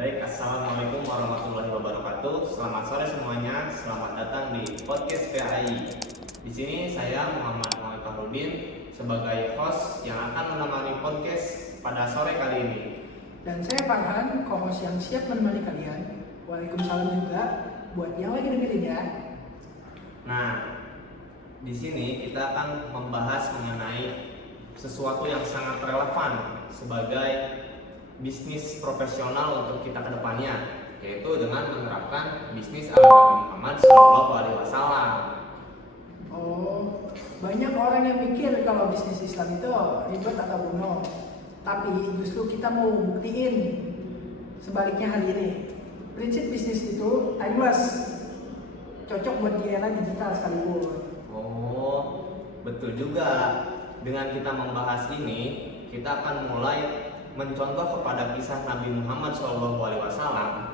Baik, Assalamualaikum warahmatullahi wabarakatuh. Selamat sore semuanya. Selamat datang di podcast PAI. Di sini saya Muhammad Fahrudin sebagai host yang akan menemani podcast pada sore kali ini. Dan saya Farhan, co-host yang siap menemani kalian. Waalaikumsalam juga buat yang lagi dengerin ya. Nah, di sini kita akan membahas mengenai sesuatu yang sangat relevan sebagai bisnis profesional untuk kita ke depannya, yaitu dengan menerapkan bisnis ala Nabi Muhammad SAW. Oh, banyak orang yang mikir kalau bisnis Islam itu ribet atau kuno. Tapi justru kita mau buktiin sebaliknya hari ini. Prinsip bisnis itu timeless, cocok buat di era digital sekalipun. Oh, betul juga. Dengan kita membahas ini, kita akan mulai mencontoh kepada kisah Nabi Muhammad SAW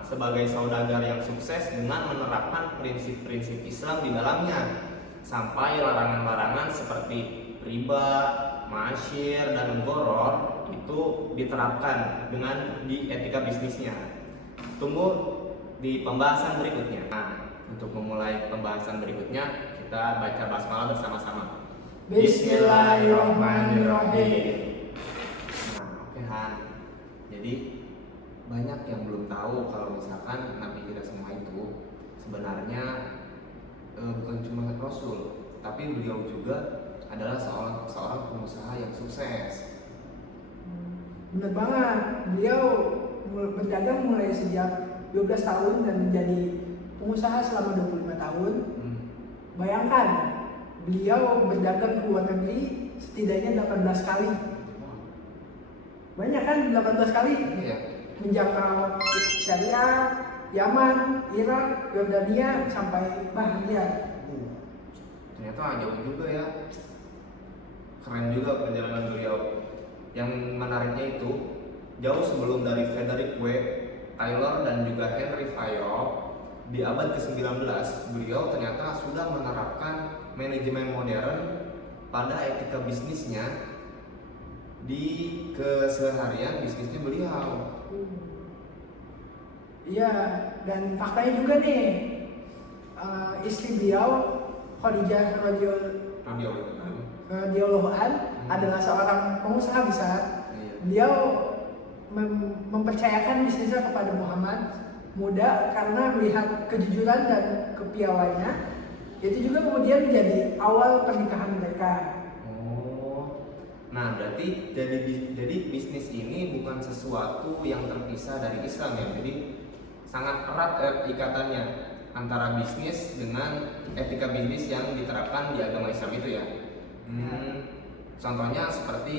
sebagai saudagar yang sukses dengan menerapkan prinsip-prinsip Islam di dalamnya, sampai larangan-larangan seperti riba, masyir, dan goror itu diterapkan dengan di etika bisnisnya. Tunggu di pembahasan berikutnya. Nah, untuk memulai pembahasan berikutnya, kita baca basmalah bersama-sama. Bismillahirrahmanirrahim. Jadi banyak yang belum tahu kalau misalkan Nabi kita semua itu sebenarnya bukan cuma Rasul, tapi beliau juga adalah seorang pengusaha yang sukses. Bener banget, beliau berdagang mulai sejak 12 tahun dan menjadi pengusaha selama 25 tahun. Bayangkan, beliau berdagang ke luar negeri setidaknya 18 kali. Banyak kan 18 kali? Iya. Menjangkau Syariah, Yaman, Irak, Yordania, sampai Bahrain. Ternyata jauh juga ya. Keren juga perjalanan beliau. Yang menariknya itu, jauh sebelum dari Frederick W. Taylor dan juga Henry Fayol, di abad ke-19, beliau ternyata sudah menerapkan manajemen modern pada etika bisnisnya di keseharian bisnisnya beliau. Iya, dan faktanya juga nih, istri beliau Khadijah radhiyallahu anha adalah seorang pengusaha besar. Beliau mempercayakan bisnisnya kepada Muhammad muda karena melihat kejujuran dan kepiawaiannya. Itu juga kemudian menjadi awal pernikahan mereka. Nah, berarti jadi bisnis ini bukan sesuatu yang terpisah dari Islam ya. Jadi sangat erat ikatannya antara bisnis dengan etika bisnis yang diterapkan di agama Islam itu ya. Contohnya seperti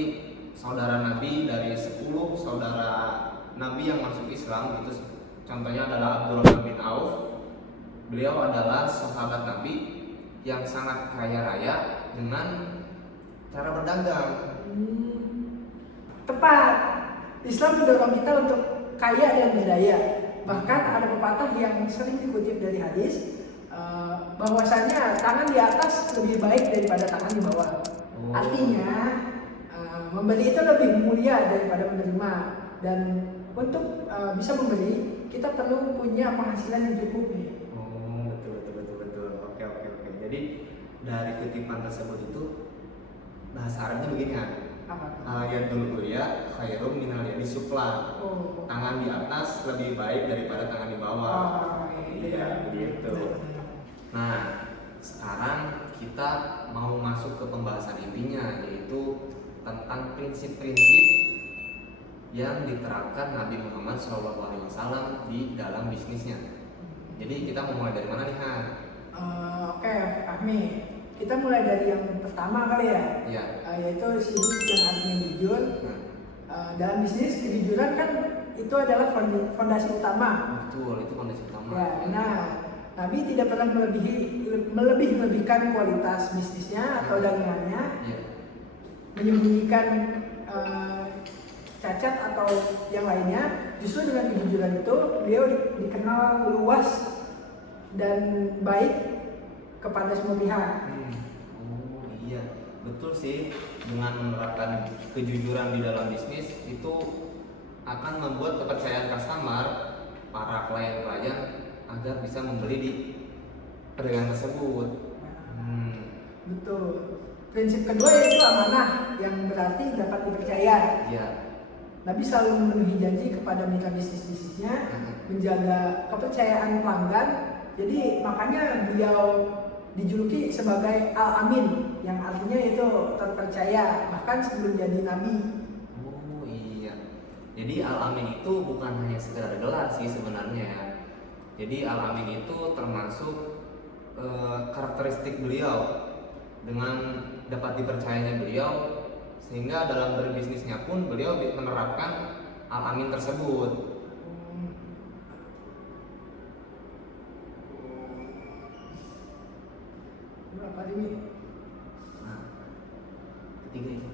saudara Nabi dari 10 saudara Nabi yang masuk Islam itu, contohnya adalah Abdurrahman bin Auf. Beliau adalah sahabat Nabi yang sangat kaya raya dengan cara berdagang. Tepat. Islam mendorong kita untuk kaya dan berdaya. Bahkan ada pepatah yang sering dikutip dari hadis, bahwasanya tangan di atas lebih baik daripada tangan di bawah. Artinya memberi itu lebih mulia daripada menerima. Dan untuk bisa memberi, kita perlu punya penghasilan yang cukup nih. Betul. Oke. Jadi dari kutipan tersebut itu bahasa Arabnya begini kan? Al-yadul ulya khairum minal yadi sufla. Tangan di atas lebih baik daripada tangan di bawah. Iya, begitu. Nah, sekarang kita mau masuk ke pembahasan intinya, yaitu tentang prinsip-prinsip yang diterapkan Nabi Muhammad SAW di dalam bisnisnya. Jadi kita mau mulai dari mana nih, Han? Oke, Fahmi. Kita mulai dari yang pertama kali ya, yaitu sidik yang artinya jujur. Dalam bisnis, kejujuran kan itu adalah fondasi utama. Betul, itu fondasi utama. Ya, nah, Nabi tidak pernah melebih-lebihkan kualitas bisnisnya atau dagangannya, menyembunyikan cacat atau yang lainnya. Justru dengan kejujuran itu, beliau dikenal luas dan baik kepada semua pihak. Iya, betul sih. Dengan menerapkan kejujuran di dalam bisnis itu akan membuat kepercayaan customer para klien-klien agar bisa membeli di perdagangan tersebut. Betul. Prinsip kedua yaitu amanah, yang berarti dapat dipercaya. Iya. Nabi selalu memenuhi janji kepada mitra bisnisnya, menjaga kepercayaan pelanggan. Jadi makanya beliau dijuluki sebagai Al-Amin, yang artinya itu terpercaya bahkan sebelum jadi nabi. Oh iya. Jadi Al-Amin itu bukan hanya sekedar gelar sih sebenarnya ya. Jadi Al-Amin itu termasuk karakteristik beliau, dengan dapat dipercayanya beliau, sehingga dalam berbisnisnya pun beliau menerapkan Al-Amin tersebut. Berapa ini? Nah, ketiga itu.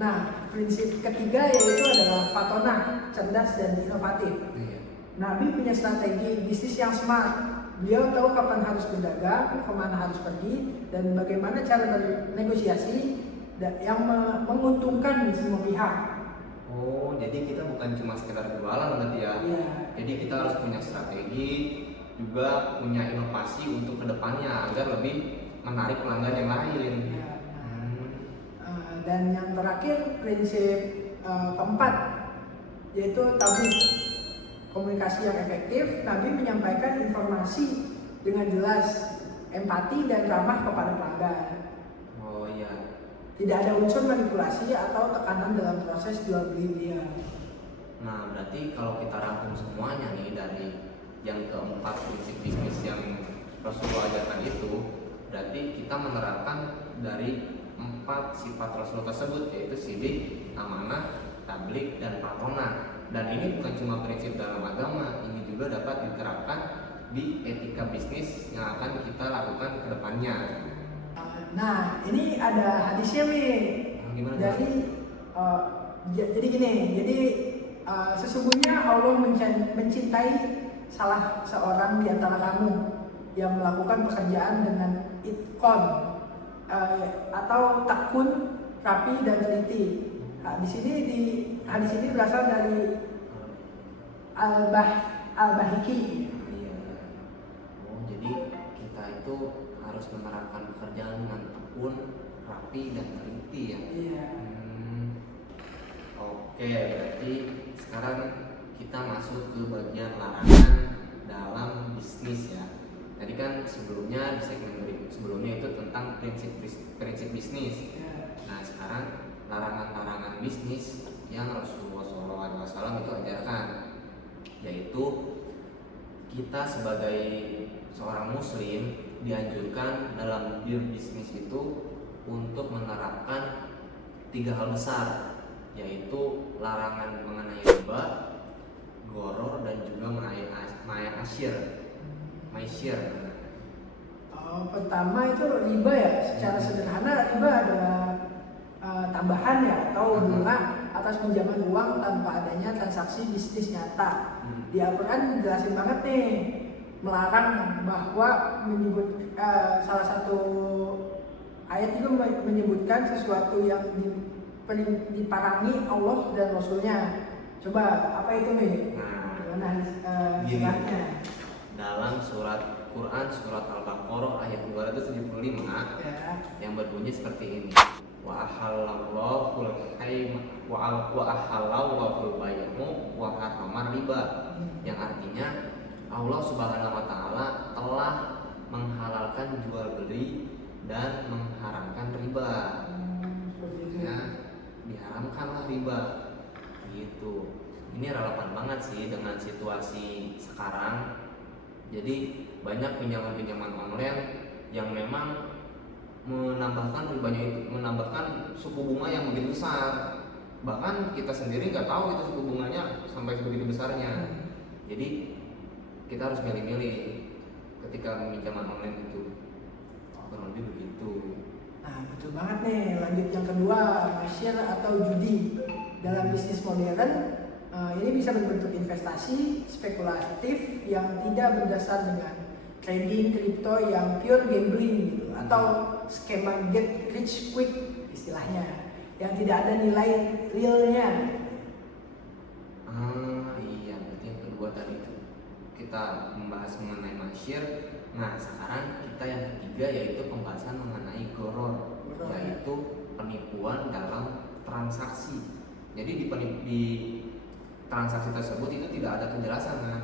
Nah, prinsip ketiga yaitu adalah fatonah, cerdas dan inovatif. Iya. Nabi punya strategi bisnis yang smart. Beliau tahu kapan harus berdagang, kemana harus pergi, dan bagaimana cara bernegosiasi yang menguntungkan semua pihak. Oh, jadi kita bukan cuma sekedar jualan berarti ya? Iya. Jadi kita harus punya strategi, juga punya inovasi untuk kedepannya agar lebih menarik pelanggan yang lain. Ya, dan yang terakhir prinsip keempat yaitu tabligh, komunikasi yang efektif. Nabi menyampaikan informasi dengan jelas, empati dan ramah kepada pelanggan. Oh iya. Tidak ada unsur manipulasi atau tekanan dalam proses jual beli dia. Nah, berarti kalau kita rangkum semuanya nih dari yang keempat prinsip bisnis yang Rasulullah ajarkan itu, berarti kita menerapkan dari 4 sifat Rasul tersebut, yaitu sidik, amanah, tabligh, dan patonah. Dan ini bukan cuma prinsip dalam agama, ini juga dapat diterapkan di etika bisnis yang akan kita lakukan ke depannya. Nah, ini ada hadisnya nih. Gimana? Dari jadi gini, jadi sesungguhnya Allah mencintai salah seorang di antara kamu yang melakukan pekerjaan dengan itqan atau takun, rapi dan teliti. Nah, di hadis ini berasal dari Al-Bahiki. Iya. Oh, jadi kita itu harus menerapkan pekerjaan dengan tekun, rapi, dan teliti ya. Iya. Oke, berarti sekarang kita masuk ke bagian larangan dalam bisnis ya. Tadi kan sebelumnya di segmen berikut sebelumnya itu tentang prinsip bisnis. Ya. Nah, sekarang larangan-larangan bisnis yang Rasulullah SAW itu ajarkan, yaitu kita sebagai seorang muslim dianjurkan dalam berbisnis itu untuk menerapkan 3 hal besar, yaitu larangan mengenai riba, goror, dan juga maisir. Pertama itu riba ya. Secara sederhana riba adalah tambahan ya atau bunga atas pinjaman uang tanpa adanya transaksi bisnis nyata. Di Al-Quran jelasin banget nih, melarang bahwa salah satu ayat itu menyebutkan sesuatu yang diparangi Allah dan Rasulnya. Coba apa itu nih? Gimana istilahnya? Dalam surat Quran surat Al-Baqarah ayat 275 yang berbunyi seperti ini. Wa ahallallahu al-bay'u wa harrama riba. Yang artinya Allah Subhanahu wa taala telah menghalalkan jual beli dan mengharamkan riba. Ya, diharamkanlah riba. Gitu. Ini relevan banget sih dengan situasi sekarang. Jadi banyak pinjaman-pinjaman online yang memang menambahkan suku bunga yang begitu besar. Bahkan kita sendiri nggak tahu itu suku bunganya sampai sebegitu besarnya. Jadi kita harus milih-milih ketika pinjaman online itu. Kurang lebih begitu. Nah, betul banget nih. Lanjut yang kedua, maisir atau judi. Dalam bisnis modern, ini bisa berbentuk investasi spekulatif yang tidak berdasar dengan trading kripto yang pure gambling gitu, atau skema get rich quick istilahnya, yang tidak ada nilai realnya. Iya, berarti yang kedua tadi itu. kita membahas mengenai masyir. Nah, sekarang kita yang ketiga yaitu pembahasan mengenai goror, yaitu penipuan dalam transaksi. Jadi di transaksi tersebut itu tidak ada kejelasan kan?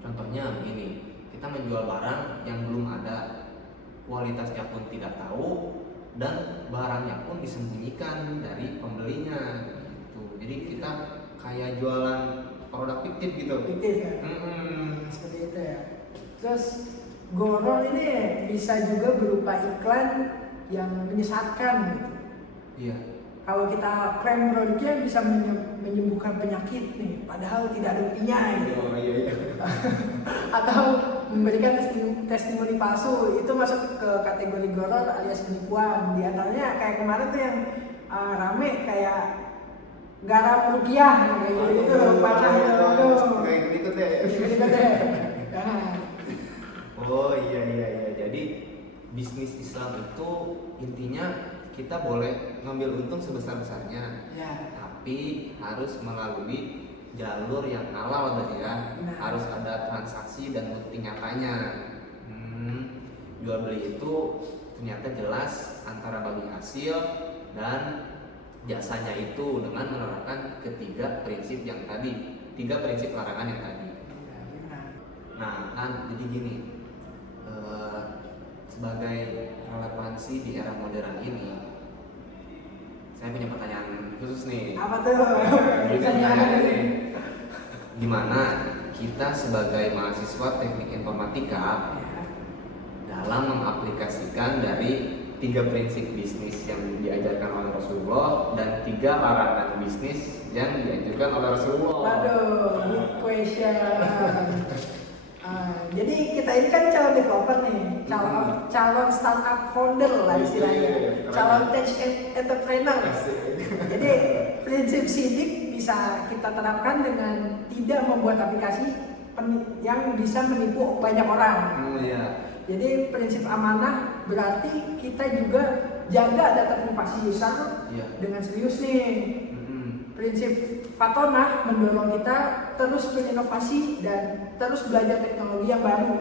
Contohnya begini, kita menjual barang yang belum ada, kualitasnya pun tidak tahu, dan barangnya pun disembunyikan dari pembelinya gitu. Jadi kita kayak jualan produk fiktif gitu. Fiktif ya. Seperti itu ya. Terus goror ini bisa juga berupa iklan yang menyesatkan gitu. Iya. Kalau kita klaim produknya bisa menyembuhkan penyakit nih, padahal tidak ada buktinya gitu. Oh iya. Atau memberikan testimoni palsu, itu masuk ke kategori goror alias penipuan. Di antaranya kayak kemarin tuh yang rame kayak garam rupiah kayak gitu loh, parah ya. Aduh. Kayak gitu deh. Gitu deh. Jangan. Oh iya. Jadi bisnis Islam itu intinya kita boleh ngambil untung sebesar-besarnya, Ya. tapi harus melalui jalur yang halal berarti ya. Nah. Harus ada transaksi dan bukti nyatanya. Jual beli itu ternyata jelas antara bagi hasil dan jasanya itu dengan menerapkan tiga prinsip larangan yang tadi. Ya, benar. Nah kan jadi gini, sebagai relevansi di era modern ini, saya punya pertanyaan khusus nih. Apa tuh? Pertanyaannya nih, gimana kita sebagai mahasiswa teknik informatika dalam mengaplikasikan dari 3 prinsip bisnis yang diajarkan oleh Rasulullah dan 3 larangan bisnis yang diajarkan oleh Rasulullah? Waduh, good question. Jadi kita ini kan calon developer nih, calon startup founder lah istilahnya, calon tech entrepreneur. Jadi prinsip sidik bisa kita terapkan dengan tidak membuat aplikasi yang bisa menipu banyak orang. Iya. Jadi prinsip amanah berarti kita juga jaga data privasi user dengan serius nih. Prinsip fatonah mendorong kita terus berinovasi dan terus belajar teknologi yang baru.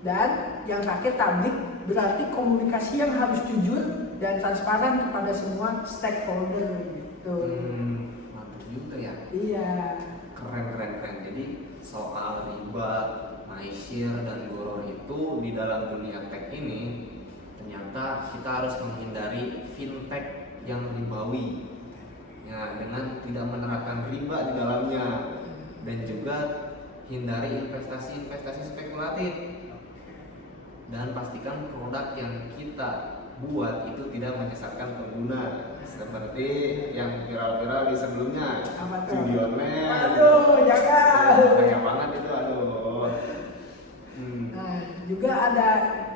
Dan yang terakhir tablik berarti komunikasi yang harus jujur dan transparan kepada semua stakeholder gitu. Mantap juga ya. Iya. Keren. Jadi soal riba, maisir dan goror itu di dalam dunia tech ini ternyata kita harus menghindari fintech yang ribawi. Ya, dengan tidak menerapkan riba di dalamnya dan juga hindari investasi spekulatif dan pastikan produk yang kita buat itu tidak menyesatkan pengguna seperti yang viral di sebelumnya. Videonet. Aduh, jangan. Banyak banget itu, aduh. Nah, juga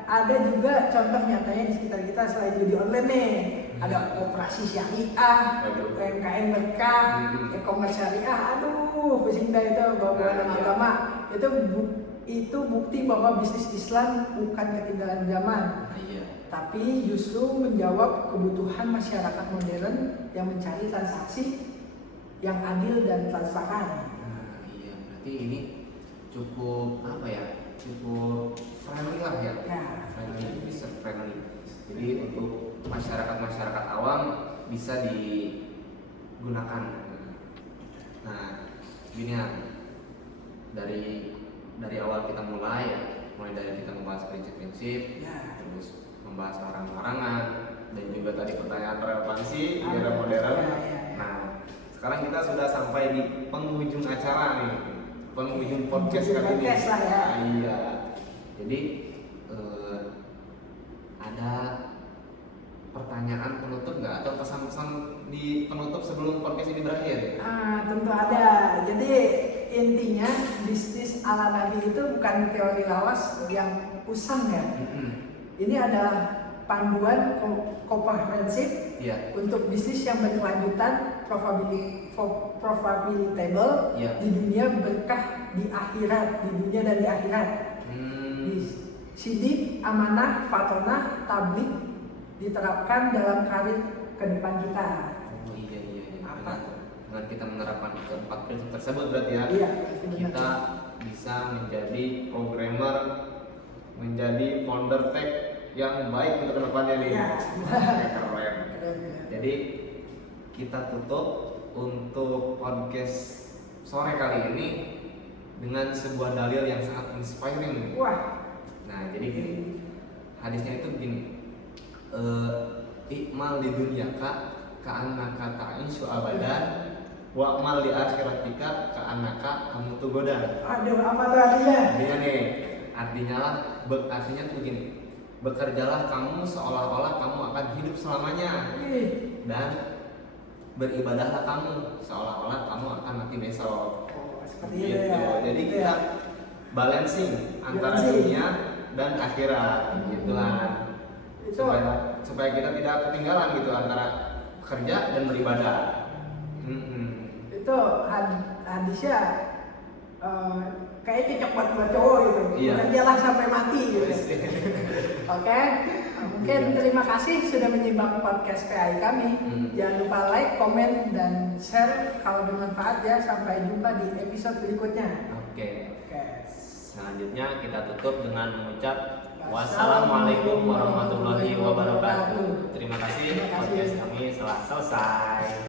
ada juga contoh nyatanya di sekitar kita selain judi online nih. Ada operasi syariah, UMKM berkah, e-commerce syariah. Aduh, pusing dah itu bawa-bawa nama agama. Itu bukti bahwa bisnis Islam bukan ketinggalan zaman, tapi justru menjawab kebutuhan masyarakat modern yang mencari transaksi yang adil dan transparan. Iya, berarti ini cukup cukup friendly lah ya. User friendly. Jadi untuk masyarakat awam bisa digunakan. Nah, gini ya, dari awal kita mulai dari kita membahas prinsip-prinsip, terus membahas larangan-larangan, dan juga tadi pertanyaan relevansi di era modern. Nah, sekarang kita sudah sampai di penghujung acara nih, penghujung podcast kali ini. Iya. Jadi ada pertanyaan penutup nggak atau pesan-pesan di penutup sebelum podcast ini berakhir? Tentu ada. Jadi intinya bisnis ala Nabi itu bukan teori lawas yang usang ya. Ini adalah panduan komprehensif untuk bisnis yang berkelanjutan, profitable di dunia, berkah di akhirat, di dunia dan di akhirat. Sidik, amanah, fatonah, tablik diterapkan dalam karir ke depan kita. Oh iya. Dengan kita menerapkan keempat prinsip tersebut berarti ya, Iya, kita bisa menjadi programmer, menjadi founder tech yang baik untuk kedepannya nih. Iya. Keren. Keren. Jadi kita tutup untuk podcast sore kali ini dengan sebuah dalil yang sangat inspiring. Wah. Nah, jadi gini, hadisnya itu begini. Ikmal di dunia ka'annaka ta'ishu abadan wa amal di akhiratika ka'annaka kamutu godan. Aduh, apa tuh artinya? Artinya nih, artinya tuh begini. Bekerjalah kamu seolah-olah kamu akan hidup selamanya, dan beribadahlah kamu seolah-olah kamu akan mati besok. Oh, seperti Gitu. itu ya. Jadi Gitu kita ya. balancing antara Balancing. dunia dan akhirat, gitu kan. Itu Supaya kita tidak ketinggalan gitu antara kerja dan beribadah. itu hadisnya kayak cocok buat cowok gitu. Iya. Kerjalah sampai mati gitu. Oke, mungkin terima kasih sudah menyimak podcast PAI kami. Jangan lupa like, komen, dan share kalau bermanfaat ya. Sampai jumpa di episode berikutnya. Oke. Oke. Selanjutnya kita tutup dengan mengucap wassalamualaikum warahmatullahi wabarakatuh. Terima kasih, Terima kasih. podcast kami telah selesai.